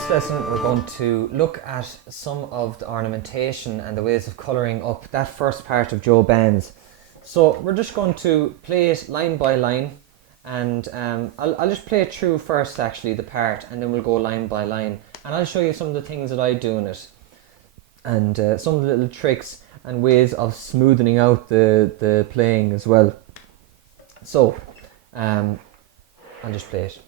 this lesson we're going to look at some of the ornamentation and the ways of colouring up that first part of Joe Band's. So we're just going to play it line by line, and I'll just play it through first, actually, the part, and then we'll go line by line, and I'll show you some of the things that I do in it, and some of the little tricks and ways of smoothing out the playing as well. So I'll just play it.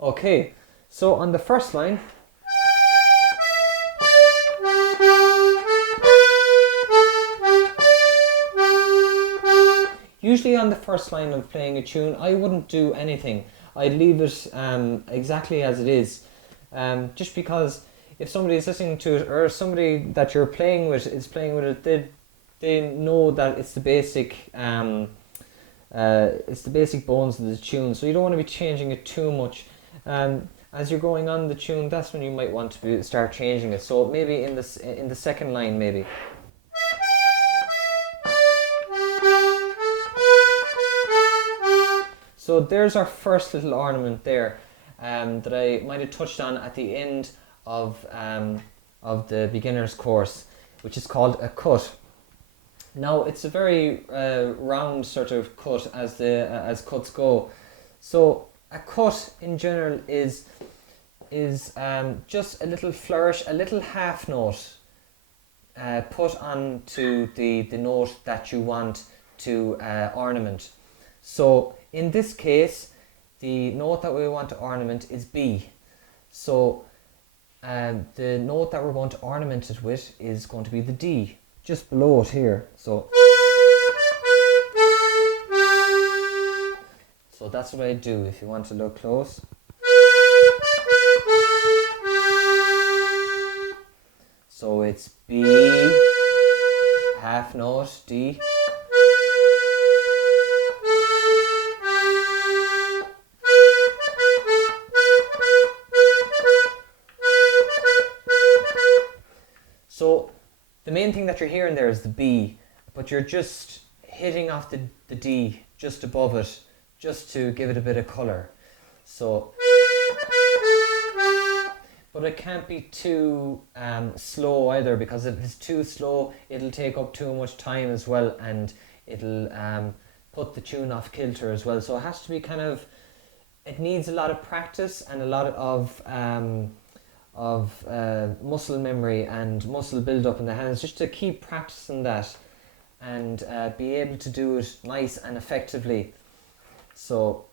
Okay, so on the first line, usually on the first line of playing a tune, I wouldn't do anything. I'd leave it exactly as it is, just because if somebody is listening to it, or somebody that you're playing with is playing with it, they know that it's the basic bones of the tune, so you don't want to be changing it too much. As you're going on the tune, that's when you might want to start changing it. So maybe in the second line, maybe. So there's our first little ornament there, that I might have touched on at the end of the beginner's course, which is called a cut. Now it's a very round sort of cut as cuts go. So a cut in general is just a little flourish, a little half note put onto the note that you want to ornament. So in this case, the note that we want to ornament is B. So the note that we're going to ornament it with is going to be the D, just below it here. So that's what I do if you want to look close. So it's B, half note, D. So the main thing that you're hearing there is the B, but you're just hitting off the D just above it, just to give it a bit of colour. So, but it can't be too slow either, because if it's too slow, it'll take up too much time as well, and it'll put the tune off kilter as well. So it has to be it needs a lot of practice and a lot of muscle memory and muscle build up in the hands, just to keep practicing that and be able to do it nice and effectively. So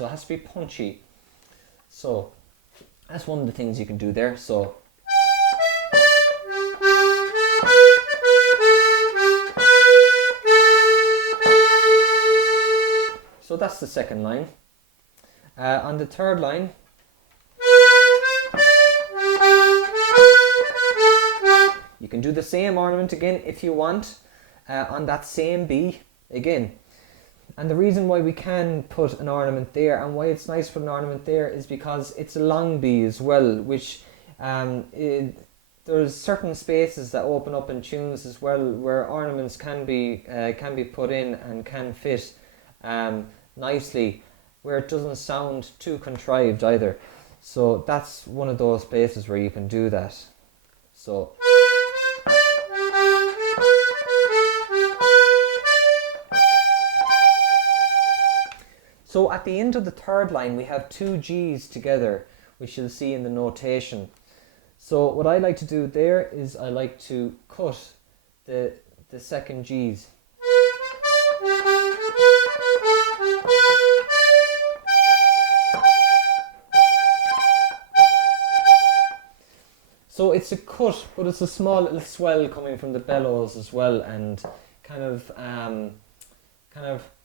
it has to be punchy. So that's one of the things you can do there. So that's the second line. On the third line, you can do the same ornament again if you want, on that same B again. And the reason why we can put an ornament there, and why it's nice to put an ornament there, is because it's a long B as well, which there's certain spaces that open up in tunes as well where ornaments can be put in and can fit nicely, where it doesn't sound too contrived either. So that's one of those places where you can do that. So at the end of the third line, we have two G's together, which you'll see in the notation. So what I like to do there is I like to cut the second G's. So it's a cut, but it's a small little swell coming from the bellows as well, and kind of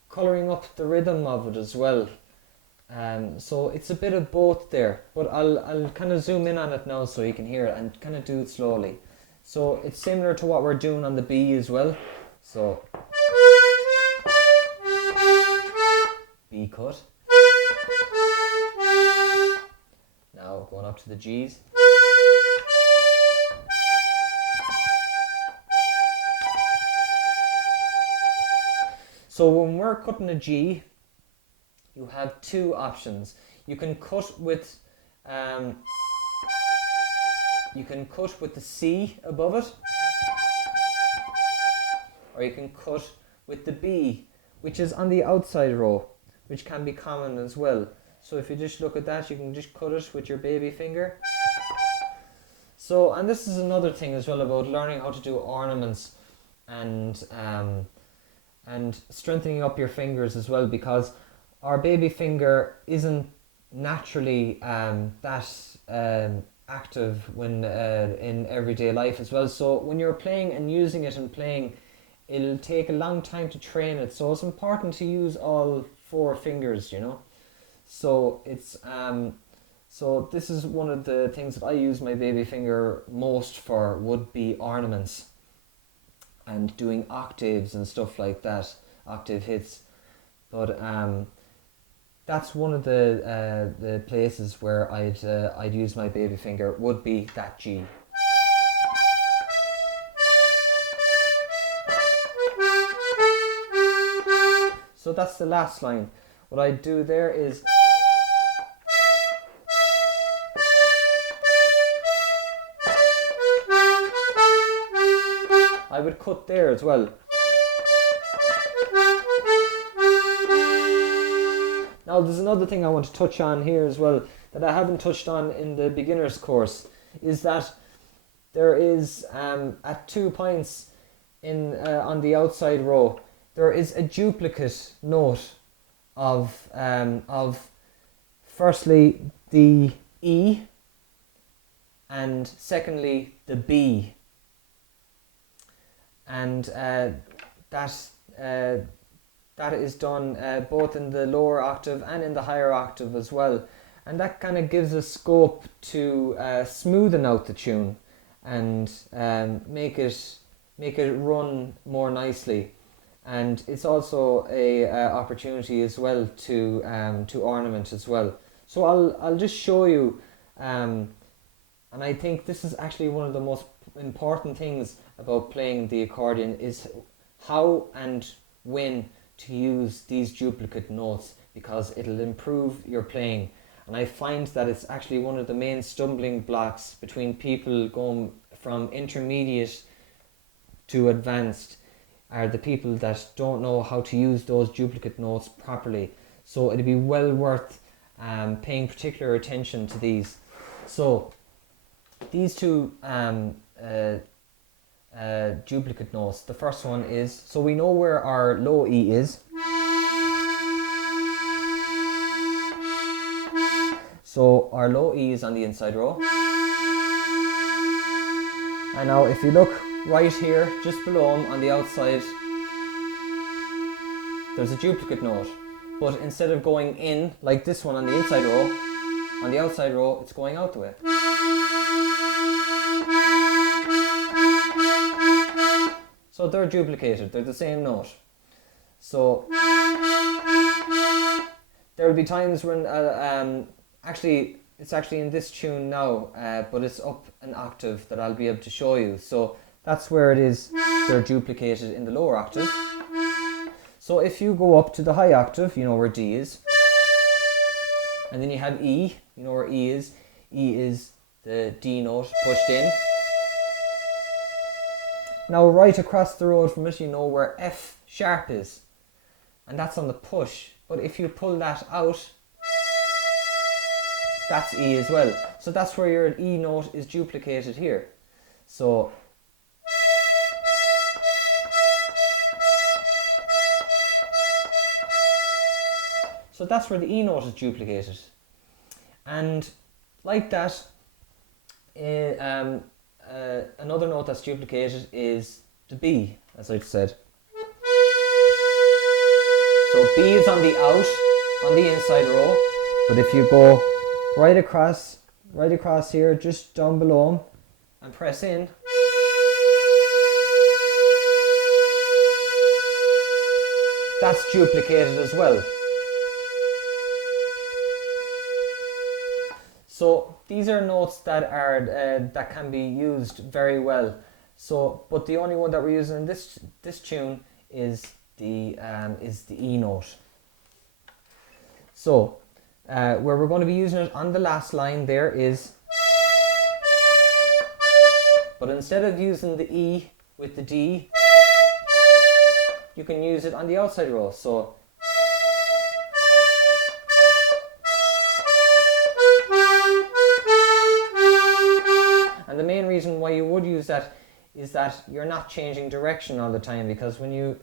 colouring up the rhythm of it as well. So it's a bit of both there, but I'll kind of zoom in on it now so you can hear it and kind of do it slowly. So it's similar to what we're doing on the B as well. So B cut. Now going up to the G's. So when we're cutting a G, you have two options. You can cut with the C above it, or you can cut with the B, which is on the outside row, which can be common as well. So if you just look at that, you can just cut it with your baby finger. So, and this is another thing as well about learning how to do ornaments and strengthening up your fingers as well, because our baby finger isn't naturally active when in everyday life as well. So when you're playing and using it and playing, it'll take a long time to train it. So it's important to use all four fingers, you know. So it's so this is one of the things that I use my baby finger most for, would be ornaments and doing octaves and stuff like that, octave hits. But that's one of the places where I'd use my baby finger, would be that G. So that's the last line. What I do there is I would cut there as well. Now there's another thing I want to touch on here as well that I haven't touched on in the beginner's course, is that there is at 2 points in on the outside row, there is a duplicate note of firstly the E and secondly the B, and that is done both in the lower octave and in the higher octave as well, and that kind of gives us scope to smoothen out the tune and make it run more nicely. And it's also a opportunity as well to ornament as well. So I'll just show you, and I think this is actually one of the most important things about playing the accordion, is how and when to use these duplicate notes, because it'll improve your playing. And I find that it's actually one of the main stumbling blocks between people going from intermediate to advanced, are the people that don't know how to use those duplicate notes properly. So it'd be well worth paying particular attention to these. So these two duplicate notes, the first one is, so we know where our low E is. So our low E is on the inside row. And now if you look right here, just below him on the outside, there's a duplicate note. But instead of going in, like this one on the inside row, on the outside row, it's going out the way. So they're duplicated, they're the same note. So there will be times when, it's actually in this tune now, but it's up an octave that I'll be able to show you. So that's where it is, they're duplicated in the lower octave. So if you go up to the high octave, you know where D is. And then you have E, you know where E is. E is the D note pushed in. Now right across the road from it, you know where F sharp is. And that's on the push. But if you pull that out, that's E as well. So that's where your E note is duplicated here. So that's where the E note is duplicated. And like that, another note that's duplicated is the B, as I've said. So B is on the out, on the inside row, But if you go right across here, just down below him, and press in, that's duplicated as well. So these are notes that are that can be used very well. So, but the only one that we're using in this tune is the E note. So where we're going to be using it on the last line there is, but instead of using the E with the D, you can use it on the outside row. So and the main reason why you would use that is that you're not changing direction all the time, because when you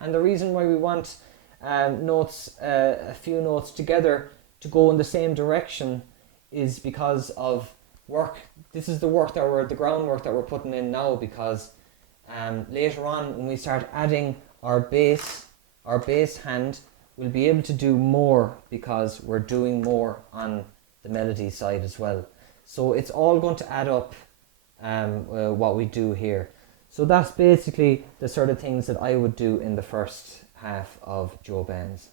and the reason why we want notes, a few notes together to go in the same direction is because of work. This is the groundwork that we're putting in now, because later on when we start adding our bass hand, we'll be able to do more because we're doing more on the melody side as well. So it's all going to add up what we do here. So that's basically the sort of things that I would do in the first half of Joe Bane's.